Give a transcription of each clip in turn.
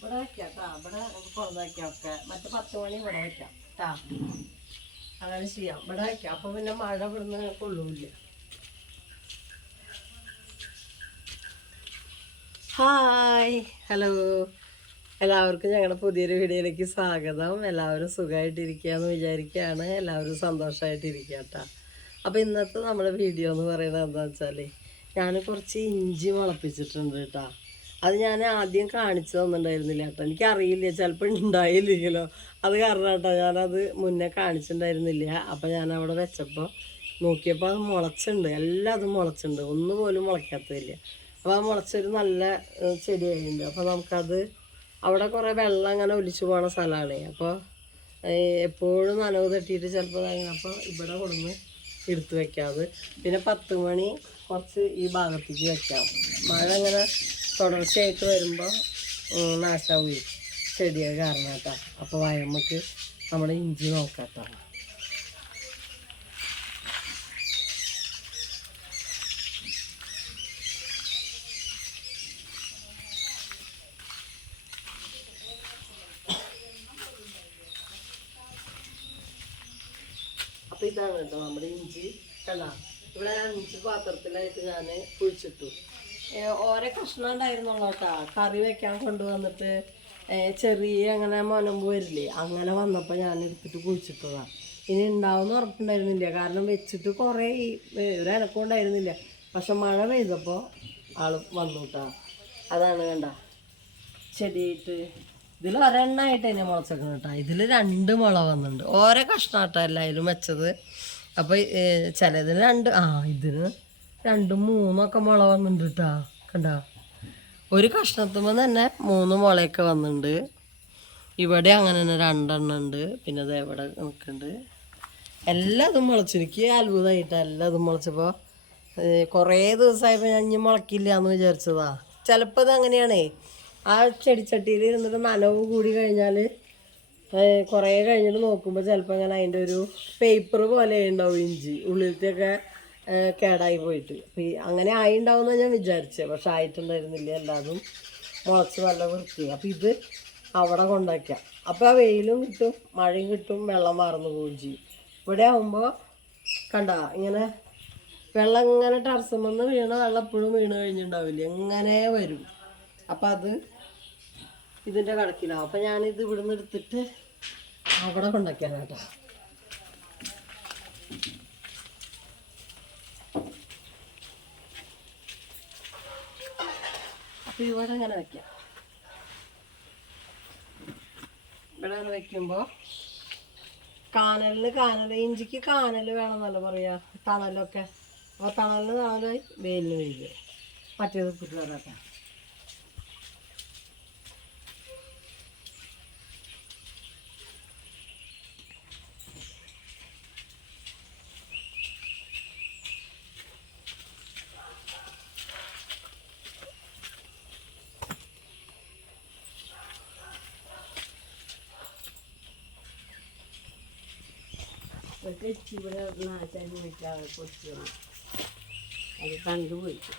ഇവിടെ വെക്കാം കേട്ടോ ഇവിടെ പുറത്താക്കിയാ ഒക്കെ. മറ്റേ പത്ത് മണി ഇവിടെ വെക്കാം കേട്ടാ അങ്ങനെ ചെയ്യാം. ഇവിടെ വെക്കാം. അപ്പൊ പിന്നെ മഴ ഇവിടുന്ന് കൊള്ളൂല്ല. ഹായ്. ഹലോ. എല്ലാവർക്കും ഞങ്ങളുടെ പുതിയൊരു വീഡിയോയിലേക്ക് സ്വാഗതം. എല്ലാവരും സുഖമായിട്ടിരിക്കുകയെന്ന് വിചാരിക്കുകയാണ്. എല്ലാവരും സന്തോഷമായിട്ടിരിക്കുക കേട്ടോ അപ്പോൾ ഇന്നത്തെ നമ്മുടെ വീഡിയോ എന്ന് പറയുന്നത് എന്താ വെച്ചാൽ ഞാൻ കുറച്ച് ഇഞ്ചി മുളപ്പിച്ചിട്ടുണ്ട് കേട്ടോ അത് ഞാൻ ആദ്യം കാണിച്ചു തന്നിട്ടുണ്ടായിരുന്നില്ല. കേട്ടോ എനിക്കറിയില്ല ചിലപ്പോൾ ഉണ്ടായില്ലല്ലോ അത് കാരണം കേട്ടോ ഞാനത് മുന്നേ കാണിച്ചിട്ടുണ്ടായിരുന്നില്ല. അപ്പോൾ ഞാൻ അവിടെ വെച്ചപ്പോൾ നോക്കിയപ്പോൾ അത് മുളച്ചുണ്ട് എല്ലാം അതും മുളച്ചുണ്ട് ഒന്നും പോലും മുളയ്ക്കാത്തതില്ല. അപ്പോൾ ആ മുളച്ചൊരു നല്ല ചെടിയായിട്ടുണ്ട്. അപ്പോൾ നമുക്കത് അവിടെ കുറേ വെള്ളം അങ്ങനെ ഒലിച്ചു പോണ സ്ഥലമാണ് അപ്പോൾ എപ്പോഴും നനവ് തട്ടിയിട്ട് ചിലപ്പോൾ അപ്പോൾ ഇവിടെ കൊടുന്ന് എടുത്ത് അത്. പിന്നെ പത്ത് മണി കുറച്ച് ഈ ഭാഗത്തേക്ക് വെക്കാം. മഴ അങ്ങനെ തുടർച്ചയായിട്ട് വരുമ്പോൾ നാശാവുകയും ചെടിയ കാരണം കേട്ടോ അപ്പോൾ വയമ്മക്ക് നമ്മുടെ ഇഞ്ചി നോക്കാട്ടോ. ഇതാണ് കേട്ടോ നമ്മുടെ ഇഞ്ചി. കണ്ട? ഇവിടെ അഞ്ച് പാത്രത്തിലായിട്ട് ഞാൻ കുഴിച്ചിട്ടു. ഓരോ കഷ്ണം ഉണ്ടായിരുന്നുള്ളൂ കറി വെക്കാൻ കൊണ്ടുവന്നിട്ട് ചെറിയ അങ്ങനെ മുനമ്പ് വരില്ലേ? അങ്ങനെ വന്നപ്പോൾ ഞാൻ എടുത്തിട്ട് കുഴിച്ചിട്ടതാണ് ഇനി ഉണ്ടാവുമെന്ന് ഉറപ്പുണ്ടായിരുന്നില്ല. കാരണം വെച്ചിട്ട് കുറേ ഒരു അനക്കം ഉണ്ടായിരുന്നില്ല. പക്ഷെ മഴ പെയ്തപ്പോൾ ആൾ വന്നു കേട്ടാ. അതാണ് കണ്ട. ചെടിയിട്ട് ഇതിൽ ഒരെണ്ണമായിട്ട് തന്നെ മുളച്ചേക്കണം കേട്ടോ. ഇതിൽ രണ്ട് മുള വന്നിട്ടുണ്ട്. ഓരോ കഷ്ണം കേട്ടോ എല്ലാവരും വെച്ചത്. അപ്പോൾ ചിലതിന് രണ്ട് ആ ഇതിന് രണ്ടും മൂന്നൊക്കെ മുള വന്നിട്ടുണ്ട് കേട്ടോ കണ്ട? ഒരു കഷ്ണത്തുമ്പോൾ തന്നെ മൂന്ന് മുളയൊക്കെ വന്നിട്ടുണ്ട്. ഇവിടെ അങ്ങനെ തന്നെ രണ്ടെണ്ണം ഉണ്ട്. പിന്നെ അത് എവിടെ നിൽക്കുന്നുണ്ട്. എല്ലാതും മുളച്ചു എനിക്ക് അത്ഭുതമായിട്ട് എല്ലാതും മുളച്ചപ്പോൾ കുറേ ദിവസമായപ്പോൾ ഞാൻ ഇനി മുളക്കില്ല എന്ന് വിചാരിച്ചതാ. ചിലപ്പോൾ അത് അങ്ങനെയാണേ. ആ ചെടിച്ചട്ടിയിൽ ഇരുന്നിട്ട് നനവ് കൂടി കഴിഞ്ഞാൽ കുറേ കഴിഞ്ഞിട്ട് നോക്കുമ്പോൾ ചിലപ്പോൾ അങ്ങനെ അതിന്റെ ഒരു പേപ്പർ പോലെ ഉണ്ടാവും ഇഞ്ചി. ഉള്ളിലത്തെയൊക്കെ കേടായി പോയിട്ട്. അപ്പം അങ്ങനെ ആയിണ്ടാവുമെന്ന് ഞാൻ വിചാരിച്ചത് പക്ഷെ ആയിട്ടുണ്ടായിരുന്നില്ല എല്ലാതും. മുളച്ച് നല്ല വൃത്തി അപ്പം ഇത് അവിടെ കൊണ്ടാക്കാം അപ്പോൾ ആ വെയിലും കിട്ടും മഴയും കിട്ടും വെള്ളം മാറുന്നു പോവുകയും ചെയ്യും. ഇവിടെ ആകുമ്പോൾ കണ്ട ഇങ്ങനെ വെള്ളം ഇങ്ങനെ ടർസം വന്ന് വീണ വെള്ളം എപ്പോഴും വീണ് കഴിഞ്ഞിട്ടുണ്ടാവില്ല എങ്ങനെ വരും. അപ്പം അത് ഇതിന്റെ കണക്കിലാവും അപ്പം ഞാനിത് ഇവിടുന്ന് എടുത്തിട്ട് അവിടെ കൊണ്ടാക്കാം കേട്ടോ ഇവിടെ അങ്ങനെ വയ്ക്കാം ഇവിടെ അങ്ങനെ വയ്ക്കുമ്പോൾ കാനലിന് കാനൽ ഇഞ്ചിക്ക് കാനൽ വേണമെന്നല്ല പറയാ. തണലൊക്കെ. അപ്പോൾ തണലിന് തണലായി വെയിലിന് വെയിൽ മറ്റേത് കുട്ടികളൊക്കെ ഇവർക്ക് ഇവിടെ നാശാരി വെച്ചാൽ പൊട്ടിക്കണം അത് കണ്ടുപോയിട്ട്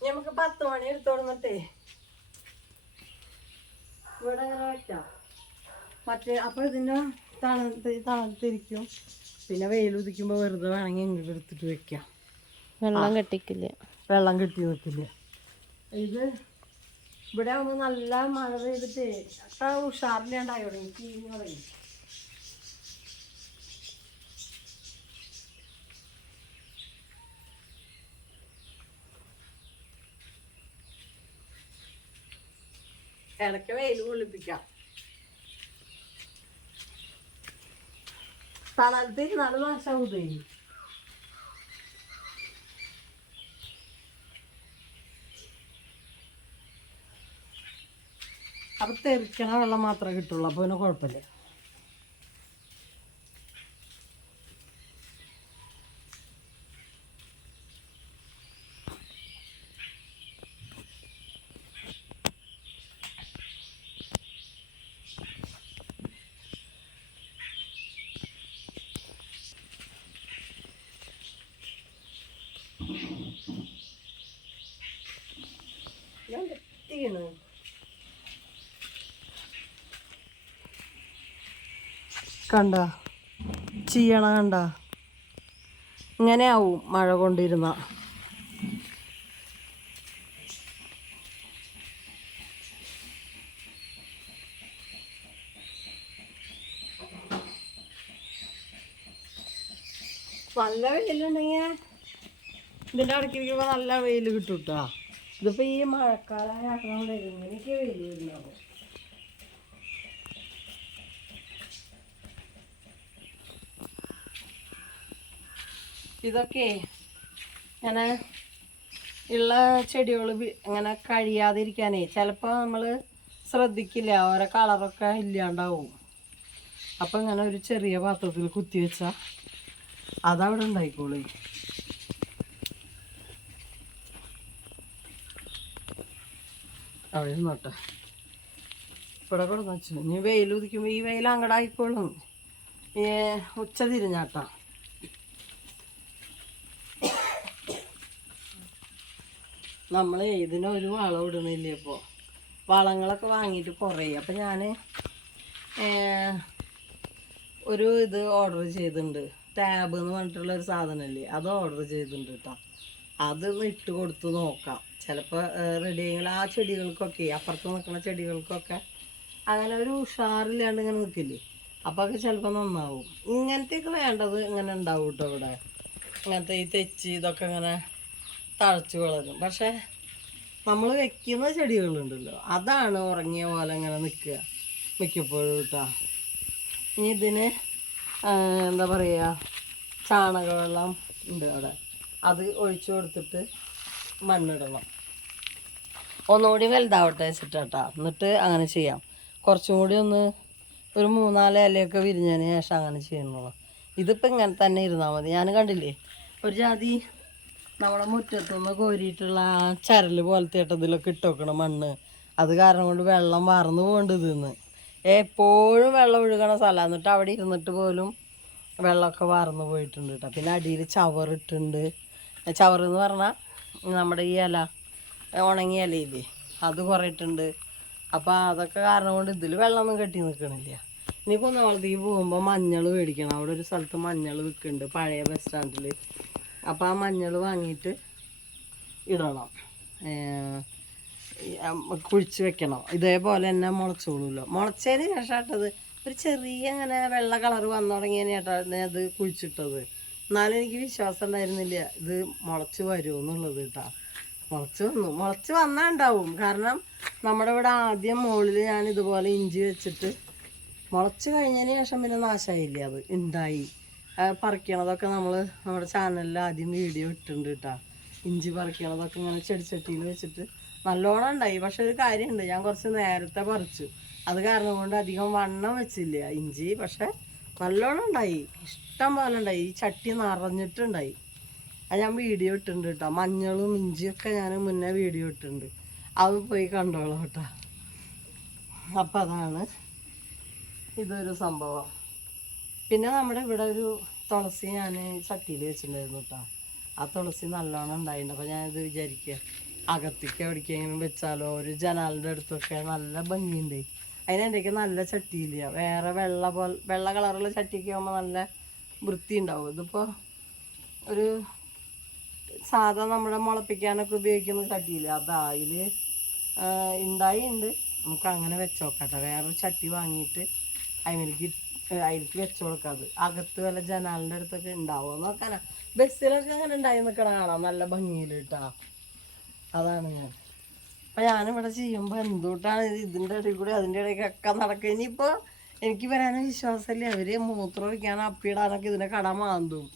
ഇനി എടുത്തോടുന്നിട്ടേ ഇവിടെ അങ്ങനെ വെക്കാം. മറ്റേ അപ്പോൾ ഇതിന്റെ തണുത്ത് തണുത്തിരിക്കും പിന്നെ വെയിൽ ഉദിക്കുമ്പോൾ വെറുതെ വേണമെങ്കിൽ ഇങ്ങോട്ട് എടുത്തിട്ട് വെക്കാം. വെള്ളം കെട്ടിക്കില്ല? വെള്ളം കെട്ടി വെക്കില്ല? ഇത് ഇവിടെ ആകുമ്പോൾ നല്ല മഴ പെയ്തിട്ട്. അത്ര ഉഷാറില്ലാണ്ടായി തുടങ്ങി ചീഞ്ഞ് തുടങ്ങി. ഇടയ്ക്ക് വെയിൽ കൊള്ളിപ്പിക്കാം. തളർത്തേക്ക് നല്ല നാശം ഉപയോഗി അപ്പം തെറിക്കണ വെള്ളം മാത്രമേ കിട്ടുള്ളൂ അപ്പോൾ പിന്നെ കുഴപ്പമില്ല. വൃത്തിയാണ് കണ്ട? ചെയ്യണ കണ്ട? ഇങ്ങനെയാവും മഴ കൊണ്ടിരുന്ന. നല്ല വെയിലുണ്ടെങ്കിൽ ഇതിന്റെ അടുക്കിരിക്കുമ്പോൾ നല്ല വെയിൽ കിട്ടും കേട്ടോ ഇതിപ്പോൾ ഈ മഴക്കാലമായതുകൊണ്ട് എങ്ങനെയൊക്കെ വെയിൽ വരുന്നത് ഇതൊക്കെ ഇങ്ങനെ ഉള്ള ചെടികൾ ഇങ്ങനെ കഴിയാതിരിക്കാനേ ചിലപ്പോൾ നമ്മൾ ശ്രദ്ധിക്കില്ല ഓരോ കളറൊക്കെ ഇല്ലാണ്ടാവും. അപ്പം ഇങ്ങനെ ഒരു ചെറിയ പാത്രത്തിൽ കുത്തി വെച്ചാൽ അതവിടെ ഉണ്ടായിക്കോളൂ. അവിടെ നിന്നോട്ടെ ഇവിടെ കൊടുന്ന് വെച്ചു ഇനി വെയിൽ ഉദിക്കുമ്പോൾ ഈ വെയിൽ അങ്ങടായിക്കോളും ഉച്ച തിരിഞ്ഞാട്ടാ. നമ്മൾ ഒരു വളം ഇടണില്ലേ ഇപ്പോൾ വളങ്ങളൊക്കെ വാങ്ങിയിട്ട് കുറേ. അപ്പം ഞാൻ ഒരു ഇത് ഓർഡർ ചെയ്തിട്ടുണ്ട് ടാബ് എന്ന് പറഞ്ഞിട്ടുള്ള ഒരു സാധനമല്ലേ അത് ഓർഡർ ചെയ്തിട്ടുണ്ട് കേട്ടോ അതൊന്ന് ഇട്ട് കൊടുത്ത് നോക്കാം. ചിലപ്പോൾ റെഡിയെങ്കിൽ ആ ചെടികൾക്കൊക്കെ അപ്പുറത്ത് നിൽക്കുന്ന ചെടികൾക്കൊക്കെ അങ്ങനെ ഒരു ഉഷാറില്ലാണ്ട് ഇങ്ങനെ നിൽക്കില്ലേ? അപ്പോൾ ഒക്കെ ചിലപ്പോൾ നന്നാവും. ഇങ്ങനത്തെയൊക്കെ വേണ്ടത് ഇങ്ങനെ ഉണ്ടാവും കേട്ടോ ഇവിടെ. ഇങ്ങനത്തെ ഈ തെച്ചി ഇതൊക്കെ ഇങ്ങനെ തഴച്ചു വളരും. പക്ഷേ നമ്മൾ വെക്കുന്ന ചെടികളുണ്ടല്ലോ അതാണ് ഉറങ്ങിയ പോലെ ഇങ്ങനെ നിൽക്കുക മിക്കപ്പോഴും കേട്ടോ ഇനി ഇതിന് എന്താ പറയുക ചാണകവെള്ളം ഉണ്ട് അവിടെ. അത് ഒഴിച്ചു കൊടുത്തിട്ട് മണ്ണിടണം. ഒന്നുകൂടി വലുതാവട്ടെ വെച്ചിട്ടാ എന്നിട്ട് അങ്ങനെ ചെയ്യാം. കുറച്ചും കൂടി ഒന്ന് ഒരു മൂന്നാൽ ഇലയൊക്കെ വിരിഞ്ഞതിന് ശേഷം അങ്ങനെ ചെയ്യുന്നുള്ളൂ ഇതിപ്പോൾ ഇങ്ങനെ തന്നെ ഇരുന്നാൽ മതി. ഞാൻ കണ്ടില്ലേ? ഒരു ജാതി നമ്മുടെ മുറ്റത്തുനിന്ന് കോരിയിട്ടുള്ള ആ ചരൽ പോലത്തെ ഇട്ടതിലൊക്കെ ഇട്ട് വെക്കണം മണ്ണ്. അത് കാരണം കൊണ്ട് വെള്ളം വാർന്നു പോകേണ്ടത് ഇന്ന് എപ്പോഴും വെള്ളം ഒഴുകണ സ്ഥലം. എന്നിട്ട് അവിടെ ഇരുന്നിട്ട് പോലും വെള്ളമൊക്കെ വാർന്നു പോയിട്ടുണ്ട് കേട്ടോ പിന്നെ അടിയിൽ ചവറിട്ടുണ്ട്. ചവർ എന്ന് പറഞ്ഞാൽ നമ്മുടെ ഈ ഇല ഉണങ്ങിയ ഇലയില്ലേ അത് കുറേ ഇട്ടുണ്ട് അപ്പോൾ അതൊക്കെ കാരണം കൊണ്ട് ഇതിൽ വെള്ളമൊന്നും കെട്ടി നിൽക്കണില്ല ഇനി നാളത്തേക്ക് പോകുമ്പോൾ മഞ്ഞൾ മേടിക്കണം. അവിടെ ഒരു സ്ഥലത്ത് മഞ്ഞൾ വിൽക്കുന്നുണ്ട് പഴയ ബസ് സ്റ്റാൻഡിൽ അപ്പോൾ ആ മഞ്ഞൾ വാങ്ങിയിട്ട് ഇടണം. കുഴിച്ച് വെക്കണം. ഇതേപോലെ തന്നെ മുളച്ചോളൂല്ലോ. മുളച്ചതിന് ശേഷമായിട്ടത് ഒരു ചെറിയ അങ്ങനെ വെള്ള കളർ വന്നു തുടങ്ങിയതിനായിട്ടാണ് അത് കുഴിച്ചിട്ടത്. എന്നാലും എനിക്ക് വിശ്വാസം ഉണ്ടായിരുന്നില്ല ഇത് മുളച്ച് വരുമെന്നുള്ളത് കേട്ടോ. മുളച്ച് വന്നു. മുളച്ച് വന്നാൽ ഉണ്ടാവും കാരണം നമ്മുടെ ഇവിടെ ആദ്യം മുകളിൽ ഞാൻ ഇതുപോലെ ഇഞ്ചി വെച്ചിട്ട് മുളച്ച് കഴിഞ്ഞതിന് ശേഷം പിന്നെ നാശമായില്ല അത് ഉണ്ടായി പറിക്കണതൊക്കെ നമ്മൾ നമ്മുടെ ചാനലിൽ ആദ്യം വീഡിയോ ഇട്ടിട്ടുണ്ട് കേട്ടോ ഇഞ്ചി പറിക്കണതൊക്കെ ഇങ്ങനെ ചെടിച്ചട്ടിയിൽ വെച്ചിട്ട് നല്ലോണം ഉണ്ടായി പക്ഷെ ഒരു കാര്യമുണ്ട് ഞാൻ കുറച്ച് നേരത്തെ പറിച്ചു. അത് കാരണം കൊണ്ട് അധികം വണ്ണം വെച്ചില്ല. ഇഞ്ചി പക്ഷെ നല്ലോണം ഉണ്ടായി ഇഷ്ടം പോലെ ഉണ്ടായി ഈ ചട്ടി നിറഞ്ഞിട്ടുണ്ടായി. അത് ഞാൻ വീഡിയോ ഇട്ടിട്ടുണ്ട് കേട്ടോ മഞ്ഞളും ഇഞ്ചിയൊക്കെ ഞാൻ മുന്നേ വീഡിയോ ഇട്ടിട്ടുണ്ട്. അത് പോയി കണ്ടോളാം കേട്ടോ അപ്പം അതാണ് ഇതൊരു സംഭവം. പിന്നെ നമ്മുടെ ഇവിടെ ഒരു തുളസി ഞാൻ ചട്ടിയിൽ വെച്ചിട്ടുണ്ടായിരുന്നു കേട്ടോ ആ തുളസി നല്ലോണം ഉണ്ടായിട്ടുണ്ട്. അപ്പോൾ ഞാനിത് വിചാരിക്കുക അകത്തേക്ക് എവിടേക്കെങ്കിലും വെച്ചാലോ? ഒരു ജനാലിന്റെ അടുത്തൊക്കെ നല്ല ഭംഗിയുണ്ട്. അതിനെന്റെയൊക്കെ നല്ല ചട്ടിയില്ല. വേറെ വെള്ള പോലെ വെള്ള കളറുള്ള ചട്ടിയൊക്കെ ആകുമ്പോൾ നല്ല വൃത്തി ഉണ്ടാവും ഇതിപ്പോൾ ഒരു സാധാ നമ്മുടെ മുളപ്പിക്കാനൊക്കെ ഉപയോഗിക്കുന്ന ചട്ടിയില്ല? അത് അതിൽ ഉണ്ടായി ഉണ്ട് നമുക്ക് അങ്ങനെ വെച്ചോക്കട്ടെ. വേറൊരു ചട്ടി വാങ്ങിയിട്ട് അതിലേക്ക് അതിലേക്ക് വെച്ച് കൊടുക്കാത് അകത്ത് വല്ല ജനാലിന്റെ അടുത്തൊക്കെ ഉണ്ടാവുമോ നോക്കാനാ. ബസ്സിലൊക്കെ അങ്ങനെ ഉണ്ടായി നിൽക്കണ കാണാം. നല്ല ഭംഗിയിൽ അതാണ് ഞാൻ. അപ്പം ഞാനിവിടെ ചെയ്യുമ്പോൾ എന്തുകൊണ്ടാണ് ഇതിന്റെ ഇടയിൽ കൂടി അതിന്റെ ഇടയ്ക്കൊക്കെ നടക്കുക ഇനിയിപ്പോൾ എനിക്ക് വരാനും വിശ്വാസമില്ല? അവർ മൂത്രം ഒഴിക്കാൻ അപ്പിടാനൊക്കെ ഇതിനെ കട മാന്തും.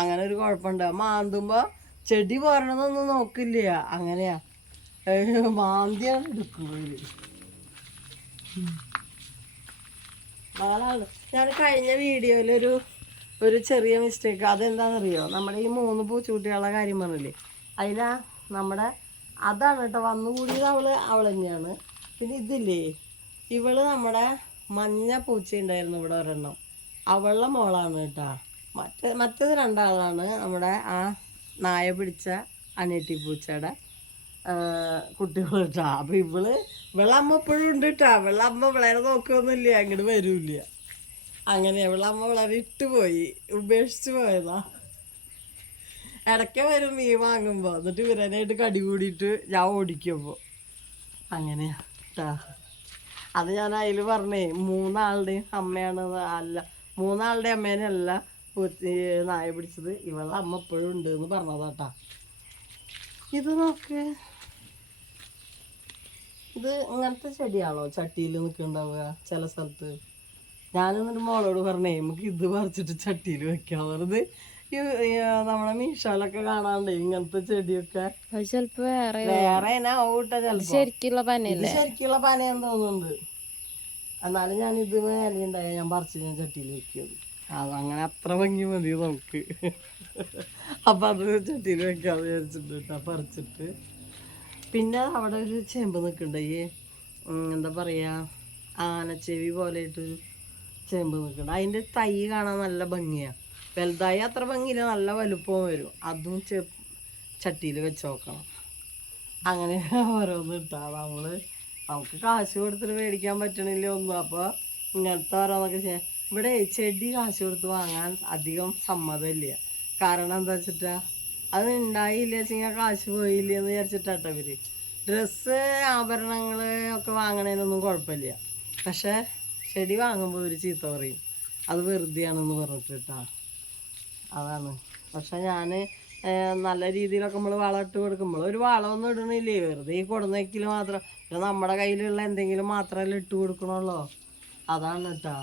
അങ്ങനെ ഒരു കുഴപ്പമുണ്ട്. മാന്തുമ്പോൾ ചെടി പറഞ്ഞതൊന്നും നോക്കില്ല. അങ്ങനെയാ. മാന്തിയാണ് എടുക്കുന്നത്. ഞാൻ കഴിഞ്ഞ വീഡിയോയിലൊരു ഒരു ചെറിയ മിസ്റ്റേക്ക് അതെന്താണെന്നറിയോ? നമ്മുടെ ഈ മൂന്ന് പൂച്ചക്കുട്ടികളുടെ കാര്യം പറഞ്ഞില്ലേ? അതിനാ നമ്മുടെ അതാണ് കേട്ടോ. വന്നുകൂടിയത് അവൾ അവൾ തന്നെയാണ് പിന്നെ ഇതില്ലേ? ഇവൾ നമ്മുടെ മഞ്ഞ പൂച്ച ഉണ്ടായിരുന്നു ഇവിടെ ഒരെണ്ണം. അവളുടെ മോളാണ് കേട്ടോ. മറ്റേ മറ്റേത് രണ്ടാളാണ്. നമ്മുടെ ആ നായ പിടിച്ച അനിയത്തി പൂച്ചയുടെ കുട്ടികളുണ്ടാ. അപ്പം ഇവൾ വെള്ളമ്മ എപ്പോഴും ഉണ്ട് കേട്ടാ വെള്ളമ്മ വിളരെ നോക്കുകയൊന്നുമില്ല അങ്ങോട്ട് വരൂല്ല. അങ്ങനെ വെള്ളമ്മ വിളരെ ഇട്ടുപോയി ഉപേക്ഷിച്ച് പോയതാ. ഇടയ്ക്ക് വരും മീൻ വാങ്ങുമ്പോൾ എന്നിട്ട് ഇവരനായിട്ട് കടി കൂടിയിട്ട് ഞാൻ ഓടിക്കുമ്പോൾ അങ്ങനെയാ കേട്ടാ അത് ഞാൻ അതിൽ പറഞ്ഞേ മൂന്നാളുടെയും അമ്മയാണ് അല്ല മൂന്നാളുടെ അമ്മേനല്ല നായ പിടിച്ചത്. ഇവളെ അമ്മ എപ്പോഴും ഉണ്ട് എന്ന് പറഞ്ഞതാട്ടാ. ഇത് നോക്ക്. ഇത് ഇങ്ങനത്തെ ചെടിയാണോ ചട്ടിയിൽ നിൽക്കുന്നുണ്ടാവുക ചില സ്ഥലത്ത്? ഞാനെന്നിട്ട് മോളോട് പറഞ്ഞേ നമുക്ക് ഇത് പറിച്ചിട്ട് ചട്ടിയിൽ വെക്കാം. വെറുതെ നമ്മളെ മീഷോലൊക്കെ കാണാണ്ട് ഇങ്ങനത്തെ ചെടിയൊക്കെ. വേറെ ശരിക്കുള്ള പനയല്ലേ? ശരിക്കുള്ള പനയെന്ന് തോന്നുന്നുണ്ട്. എന്നാലും ഞാൻ ഇത് മേലെ ഉണ്ടായ ഞാൻ പറിച്ച് ഞാൻ ചട്ടിയിൽ വെക്കുന്നത് അത് അങ്ങനെ അത്ര ഭംഗി മതി നമുക്ക്. അപ്പം അത് ചട്ടിയിൽ വെക്കാമെന്ന് വിചാരിച്ചിട്ട് കേട്ടോ പറിച്ചിട്ട്. പിന്നെ അവിടെ ഒരു ചേമ്പ് നിൽക്കുന്നുണ്ട്. എന്താ പറയുക ആനച്ചെവി പോലെ ഇട്ടൊരു ചെമ്പ് നിൽക്കുന്നുണ്ട്. അതിന്റെ തൈ കാണാൻ നല്ല ഭംഗിയാണ് വലുതായി അത്ര ഭംഗിയില്ല നല്ല വലുപ്പം വരും. അതും ചെ ചട്ടിയിൽ വെച്ച് നോക്കണം. അങ്ങനെ ഓരോന്ന് ഇട്ടാ നമ്മൾ നമുക്ക് കാശ് കൊടുത്തിട്ട് മേടിക്കാൻ പറ്റണില്ല ഒന്നും. അപ്പോൾ ഇങ്ങനത്തെ ഓരോന്നൊക്കെ ചെയ്യാം. ഇവിടെ ചെടി കാശ് കൊടുത്ത് വാങ്ങാൻ അധികം സമ്മതമില്ല. കാരണം എന്താ വെച്ചിട്ടാ? അത് ഉണ്ടായില്ല വെച്ചാൽ കാശ് പോയില്ല എന്ന് വിചാരിച്ചിട്ടാട്ടോ ഇവർ. ഡ്രസ്സ് ആഭരണങ്ങൾ ഒക്കെ വാങ്ങണേനൊന്നും കുഴപ്പമില്ല. പക്ഷെ ചെടി വാങ്ങുമ്പോൾ ഒരു ചീത്ത പറയും. അത് വെറുതെയാണെന്ന് പറഞ്ഞിട്ടാ അതാണ്. പക്ഷെ ഞാൻ നല്ല രീതിയിലൊക്കെ നമ്മൾ വളം ഇട്ട് കൊടുക്കുമ്പോൾ ഒരു വളമൊന്നും ഇടണില്ലേ വെറുതെ ഈ കൊടുന്നേക്കിൽ മാത്രം. നമ്മുടെ കയ്യിലുള്ള എന്തെങ്കിലും മാത്രമല്ലേ ഇട്ട് കൊടുക്കണുള്ളൂ. അതാണ് കേട്ടാ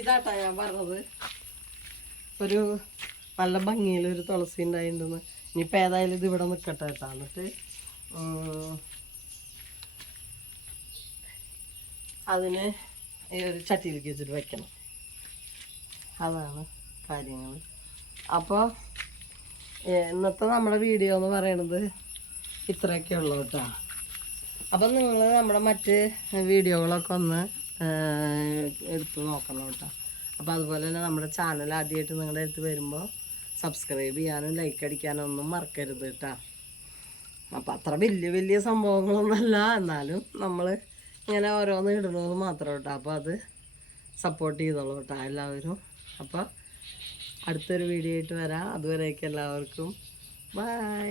ഇതാട്ടാ ഞാൻ പറഞ്ഞത്. ഒരു നല്ല ഭംഗിയിൽ ഒരു തുളസി ഉണ്ടായിട്ടുണ്ടെന്ന് ഇനിയിപ്പോൾ ഏതായാലും ഇത് ഇവിടെ നിൽക്കട്ടെ കേട്ടോ എന്നിട്ട് അതിന് ഒരു ചട്ടിയിലേക്ക് വെച്ചിട്ട് വെക്കണം. അതാണ് കാര്യങ്ങൾ അപ്പോൾ ഇന്നത്തെ നമ്മുടെ വീഡിയോ എന്ന് പറയണത് ഇത്രയൊക്കെ ഉള്ളു കേട്ടോ അപ്പം നിങ്ങൾ നമ്മുടെ മറ്റ് വീഡിയോകളൊക്കെ ഒന്ന് എടുത്ത് നോക്കണം കേട്ടോ. അപ്പോൾ അതുപോലെ തന്നെ നമ്മുടെ ചാനൽ ആദ്യമായിട്ട് നിങ്ങളുടെ അടുത്ത് വരുമ്പോൾ സബ്സ്ക്രൈബ് ചെയ്യാനും ലൈക്ക് അടിക്കാനും ഒന്നും മറക്കരുത് കേട്ടോ. അപ്പോൾ അത്ര വലിയ വലിയ സംഭവങ്ങളൊന്നുമല്ല എന്നാലും നമ്മൾ ഇങ്ങനെ ഓരോന്ന് ഇടുന്നത് മാത്രം കേട്ടോ. അപ്പോൾ അത് സപ്പോർട്ട് ചെയ്തോളൂ കേട്ടോ എല്ലാവരും. അപ്പോൾ അടുത്തൊരു വീഡിയോ ആയിട്ട് വരാം. അതുവരേക്കും എല്ലാവർക്കും. ബൈ